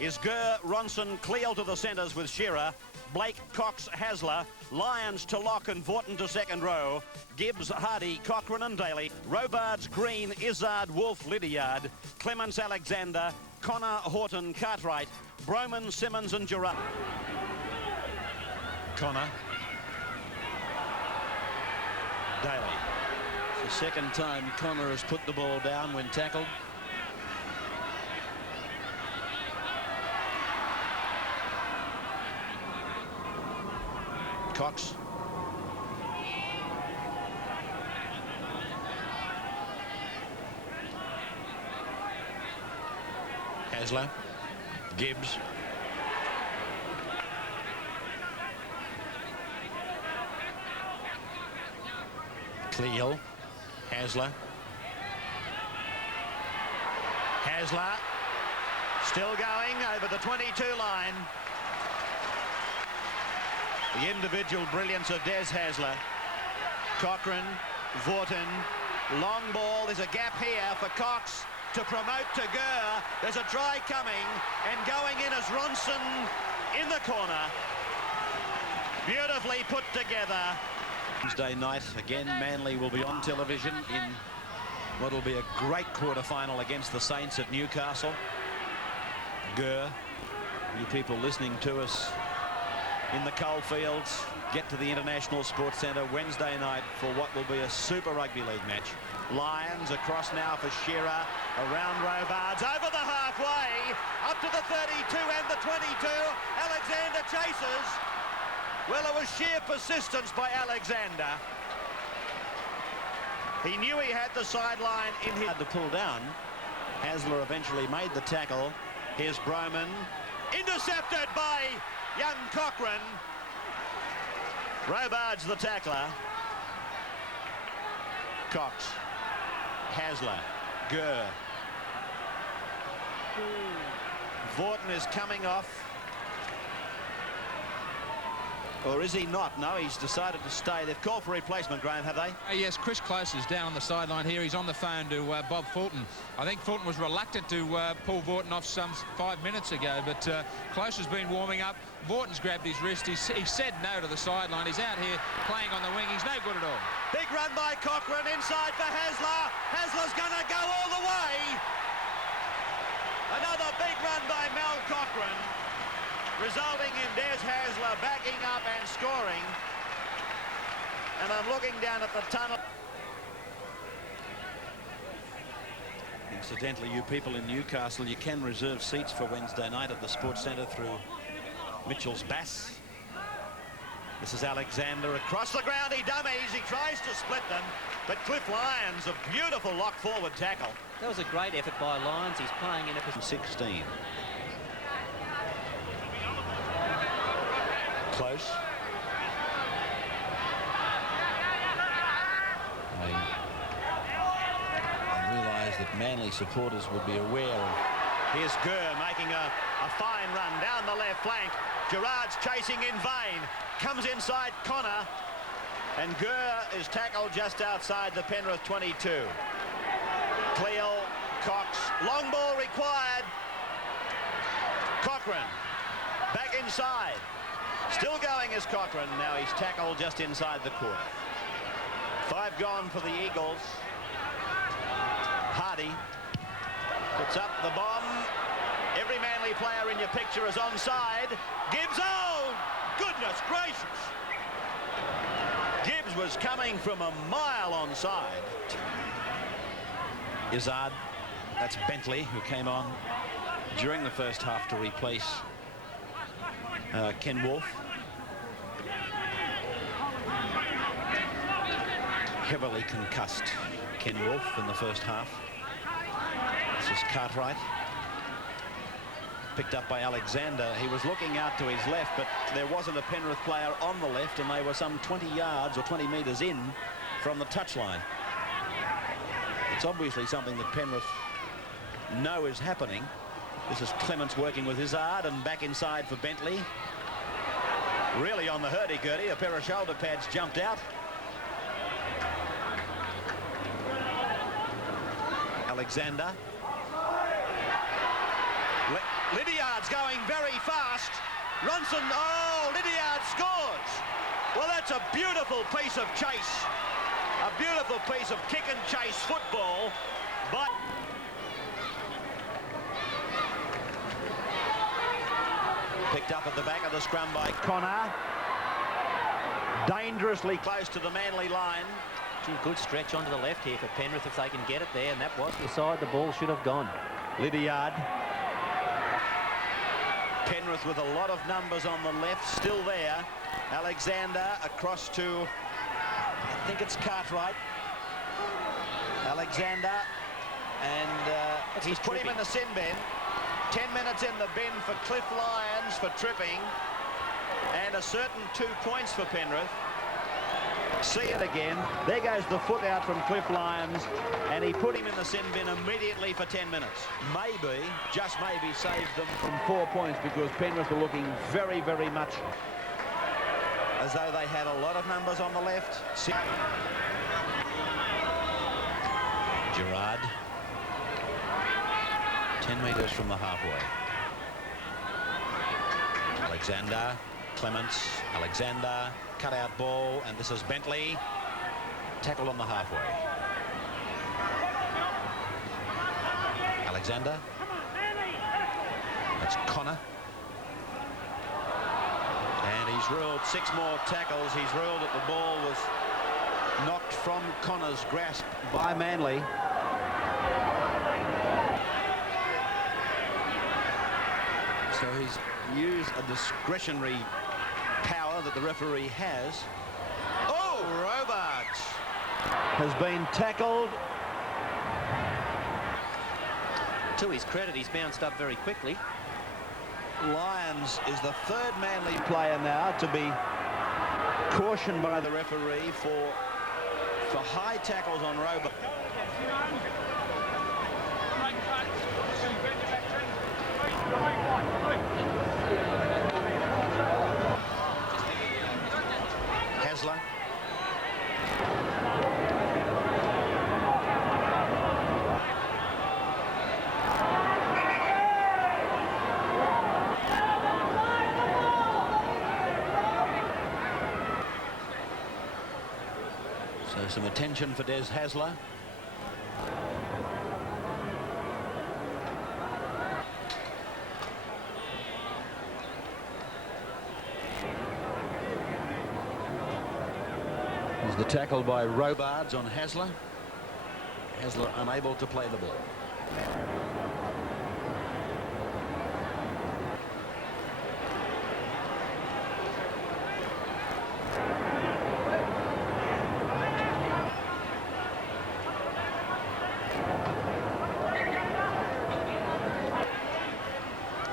is Gurr, Ronson, Cleal to the centres with Shearer, Blake, Cox, Hasler, Lyons to Lock and Vaughton to second row, Gibbs, Hardy, Cochrane and Daly, Robards, Green, Izzard, Wolf, Lydiard, Clements, Alexander, Connor, Horton, Cartwright, Broman, Simmons and Gerard. Connor. Daly. It's the second time Connor has put the ball down when tackled. Cox. Hasler. Gibbs. Cleal. Hasler. Hasler. Still going over the 22 line. The individual brilliance of Des Hasler. Cochrane, Vaughton, long ball. There's a gap here for Cox to promote to Gurr. There's a try coming, and going in as Ronson in the corner. Beautifully put together. Wednesday night, again, Manly will be on television in what will be a great quarter-final against the Saints at Newcastle. Gurr, you people listening to us in the coalfields, get to the International Sports Centre Wednesday night for what will be a Super Rugby League match. Lyons across now for Shearer, around Robards, over the halfway, up to the 32 and the 22. Alexander chases. Well, it was sheer persistence by Alexander. He knew he had the sideline in his... Had to pull down. Hasler eventually made the tackle. Here's Broman, intercepted by young Cochrane. Robards the tackler. Cox. Hasler. Gurr. Vaughton is coming off. Or is he not? No, he's decided to stay. They've called for replacement, Graham, have they? Yes, Chris Close is down on the sideline here. He's on the phone to Bob Fulton. I think Fulton was reluctant to pull Vaughton off some 5 minutes ago, but Close has been warming up. Vaughton's grabbed his wrist. He said no to the sideline. He's out here playing on the wing. He's no good at all. Big run by Cochrane inside for Hasler. Hasler's going to go all the way. Another big run by Mel Cochrane, resulting in Des Hasler backing up and scoring. And I'm looking down at the tunnel. Incidentally, you people in Newcastle, you can reserve seats for Wednesday night at the Sports Centre through Mitchell's Bass. This is Alexander across the ground. He dummies. He tries to split them. But Cliff Lyons, a beautiful lock forward tackle. That was a great effort by Lyons. He's playing in a position. 16. Close. I realise that Manly supporters would be aware of. Here's Gurr making a fine run down the left flank. Gerard's chasing in vain. Comes inside Connor. And Gurr is tackled just outside the Penrith 22. Cleal, Cox, long ball required. Cochrane back inside. Still going is Cochrane. Now he's tackled just inside the quarter. 5 gone for the Eagles. Hardy puts up the bomb. Every Manly player in your picture is onside. Gibbs, oh, goodness gracious. Gibbs was coming from a mile onside. Izzard, that's Bentley, who came on during the first half to replace Ken Wolf. Heavily concussed Ken Wolf in the first half. This is Cartwright. Picked up by Alexander. He was looking out to his left, but there wasn't a Penrith player on the left, and they were some 20 yards or 20 metres in from the touchline. It's obviously something that Penrith know is happening. This is Clements working with Izzard, and back inside for Bentley. Really on the hurdy-gurdy. A pair of shoulder pads jumped out. Alexander. Lydiard's going very fast. Ronson, oh, Lydiard scores. Well, that's a beautiful piece of chase. A beautiful piece of kick and chase football, but... Picked up at the back of the scrum by Connor. Dangerously close to the Manly line. Good stretch onto the left here for Penrith if they can get it there, and that was the side the ball should have gone. Lydiard. Penrith with a lot of numbers on the left, still there. Alexander across to, I think it's Cartwright. Alexander, and he's put him in the sin bin. 10 minutes in the bin for Cliff Lyons for tripping, and a certain 2 points for Penrith. See it again. There goes the foot out from Cliff Lyons, and he put him in the sin bin immediately for 10 minutes. Maybe, just maybe, saved them From 4 points, because Penrith were looking very, very much as though they had a lot of numbers on the left. Gerard, 10 metres from the halfway. Alexander, Clements, Alexander, cut out ball, and this is Bentley, tackled on the halfway. Alexander, that's Connor, and he's ruled 6 more tackles. He's ruled that the ball was knocked from Connor's grasp by Manly. So he's used a discretionary power that the referee has. Oh, Robards Has been tackled. To his credit, he's bounced up very quickly. Lyons is the 3rd Manly Player now to be cautioned by the referee for high tackles on Robards. Hasler. So some attention for Des Hasler. There's the tackle by Robards on Hasler. Hasler unable to play the ball.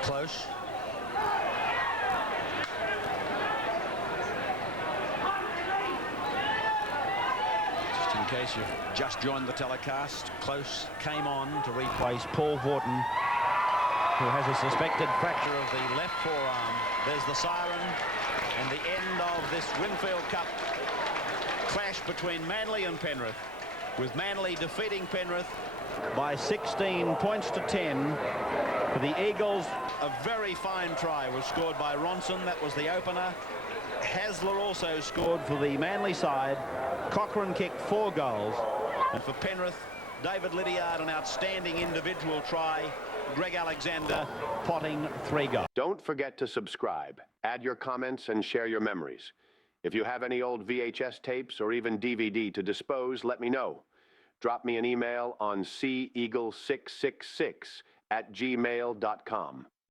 Close. In case you've just joined the telecast, Close came on to replace Paul Vaughton, who has a suspected fracture of the left forearm. There's the siren and the end of this Winfield Cup clash between Manly and Penrith, with Manly defeating Penrith by 16 points to 10 for the Eagles. A very fine try was scored by Ronson. That was the opener. Hasler also scored For the Manly side, Cochrane kicked 4 goals. And for Penrith, David Lydiard, an outstanding individual try. Greg Alexander potting 3 goals. Don't forget to subscribe, add your comments, and share your memories. If you have any old VHS tapes or even DVD to dispose, let me know. Drop me an email on ceagle666@gmail.com.